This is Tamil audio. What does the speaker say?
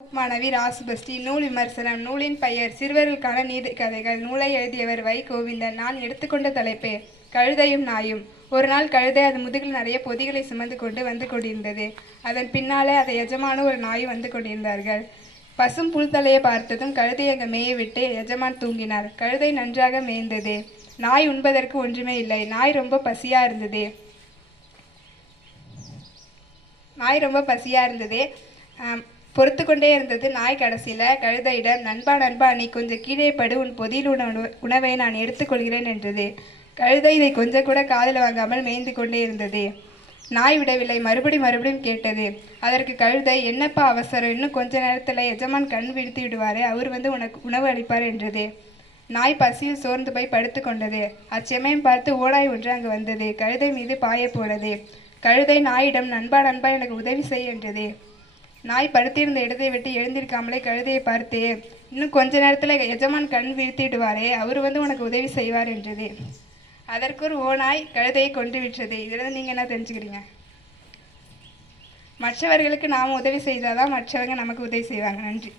மாணவி ராசுபஸ்ரீ. நூல் விமர்சனம். நூலின் பெயர் சிறுவர்களுக்கான நீதி கதைகள். நூலை எழுதியவர் வை. கோவிந்தன். நான் எடுத்துக்கொண்ட தலைப்பு கழுதையும் நாயும். ஒரு நாள் கழுதை அது முதுகில் நிறைய பொதிகளை சுமந்து கொண்டு வந்து கொண்டிருந்தது. அதன் பின்னாலே அதை எஜமானும் ஒரு நாயும் வந்து கொண்டிருந்தார்கள். பசும் புல்தலையை பார்த்ததும் கழுதை அங்கே மேய விட்டு எஜமான் தூங்கினார். கழுதை நன்றாக மேய்ந்தது. நாய் உண்பதற்கு ஒன்றுமே இல்லை. நாய் ரொம்ப பசியா இருந்தது. பொறுத்து கொண்டே இருந்தது. நாய் கடைசியில் கழுதையிடம், நண்பா நண்பா, நீ கொஞ்சம் கீழே படு, உன் பொதியில் உணவை நான் எடுத்துக்கொள்கிறேன் என்றது. கழுதை இதை கொஞ்சம் கூட காதில் வாங்காமல் மேய்ந்து கொண்டே இருந்தது. நாய் விடவில்லை. மறுபடியும் கேட்டது. அதற்கு கழுதை, என்னப்பா அவசரம், இன்னும் கொஞ்ச நேரத்தில் எஜமான் கண் விழித்து விடுவாரே, அவர் வந்து உனக்கு உணவு அளிப்பார் என்றது. நாய் பசியில் சோர்ந்து போய் படுத்து கொண்டது. அச்சமயம் பார்த்து ஓடாய் ஒன்று அங்கு வந்தது. கழுதை மீது பாய போனது. கழுதை நாயிடம், நண்பா நண்பா, எனக்கு உதவி செய் என்றது. நாய் படுத்திருந்த இடத்தை விட்டு எழுந்திருக்காமலே கழுதையை பார்த்து, இன்னும் கொஞ்ச நேரத்தில் எஜமான் கண் விழித்திடுவாரே, அவர் வந்து உனக்கு உதவி செய்வார் என்றது. அதற்கு ஒரு ஓநாய் கழுதையை கொண்டு விட்டது. இதில் நீங்கள் என்ன தெரிஞ்சுக்கிறீங்க? மற்றவர்களுக்கு நாம் உதவி செய்தாதான் மற்றவங்க நமக்கு உதவி செய்வாங்க. நன்றி.